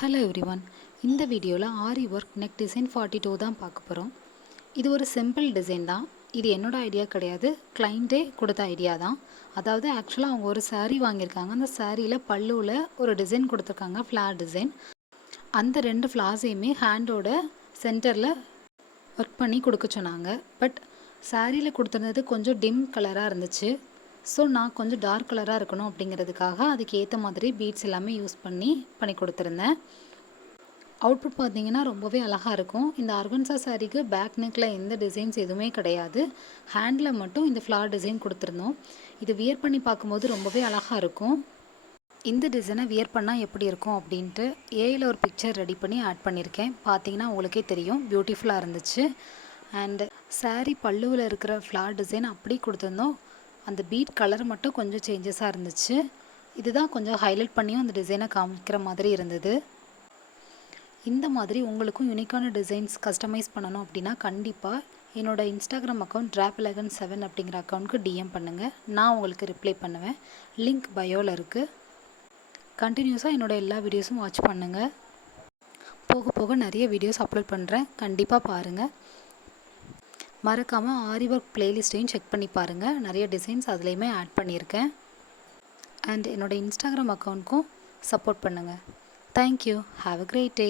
Hello everyone. இந்த வீடியோவில் ஆரி work neck design 42 தான் பார்க்க போகிறோம். இது ஒரு சிம்பிள் டிசைன் தான். இது என்னோடய ஐடியா கிடையாது, கிளைண்ட்டே கொடுத்த ஐடியா தான். அதாவது ஆக்சுவலாக அவங்க ஒரு saree வாங்கியிருக்காங்க. அந்த சாரியில் பல்லுவில் ஒரு டிசைன் கொடுத்துருக்காங்க, ஃப்ளார் டிசைன். அந்த 2 ஃப்ளார்ஸையுமே ஹேண்டோட சென்டரில் ஒர்க் பண்ணி கொடுக்க சொன்னாங்க. பட் சாரியில் கொடுத்துருந்தது கொஞ்சம் டிம் கலராக இருந்துச்சு. ஸோ நான் கொஞ்சம் டார்க் கலராக இருக்கணும் அப்படிங்கிறதுக்காக அதுக்கு ஏற்ற மாதிரி பீட்ஸ் எல்லாமே யூஸ் பண்ணி கொடுத்துருந்தேன். அவுட்புட் பார்த்தீங்கன்னா ரொம்பவே அழகாக இருக்கும். இந்த ஆர்கன்சா சாரீக்கு பேக் நெக்கில் எந்த டிசைன்ஸ் எதுவுமே கிடையாது. ஹேண்டில் மட்டும் இந்த ஃப்ளார் டிசைன் கொடுத்துருந்தோம். இது வியர் பண்ணி பார்க்கும்போது ரொம்பவே அழகாக இருக்கும். இந்த டிசைனை வியர் பண்ணால் எப்படி இருக்கும் அப்படின்ட்டு ஏஐயில் ஒரு பிக்சர் ரெடி பண்ணி ஆட் பண்ணியிருக்கேன். பார்த்தீங்கன்னா உங்களுக்கே தெரியும், பியூட்டிஃபுல்லாக இருந்துச்சு. அண்டு சாரீ பல்லுவில் இருக்கிற ஃப்ளார் டிசைன் அப்படி கொடுத்துருந்தோம். அந்த பீட் கலர் மட்டும் கொஞ்சம் சேஞ்சஸாக இருந்துச்சு. இதுதான் கொஞ்சம் ஹைலைட் பண்ணியும் அந்த டிசைனை காமிக்கிற மாதிரி இருந்தது. இந்த மாதிரி உங்களுக்கும் யூனிக்கான டிசைன்ஸ் கஸ்டமைஸ் பண்ணணும் அப்படின்னா கண்டிப்பாக என்னோடய இன்ஸ்டாகிராம் அக்கௌண்ட் drapelegan7 அப்படிங்கிற அக்கௌண்ட்டுக்கு டிஎம் பண்ணுங்கள். நான் உங்களுக்கு ரிப்ளை பண்ணுவேன். லிங்க் பயோவில் இருக்குது. கண்டினியூஸாக என்னோடய எல்லா வீடியோஸும் வாட்ச் பண்ணுங்கள். போக போக நிறைய வீடியோஸ் அப்லோட் பண்ணுறேன், கண்டிப்பாக பாருங்கள். மறக்காமல் ஆரி ஒர்க் பிளேலிஸ்ட்டையும் செக் பண்ணி பாருங்கள். நிறைய டிசைன்ஸ் அதுலேயுமே ஆட் பண்ணியிருக்கேன். அண்ட் என்னோடய இன்ஸ்டாகிராம் அக்கௌண்ட்க்கும் சப்போர்ட் பண்ணுங்கள். Thank you. Have a great day.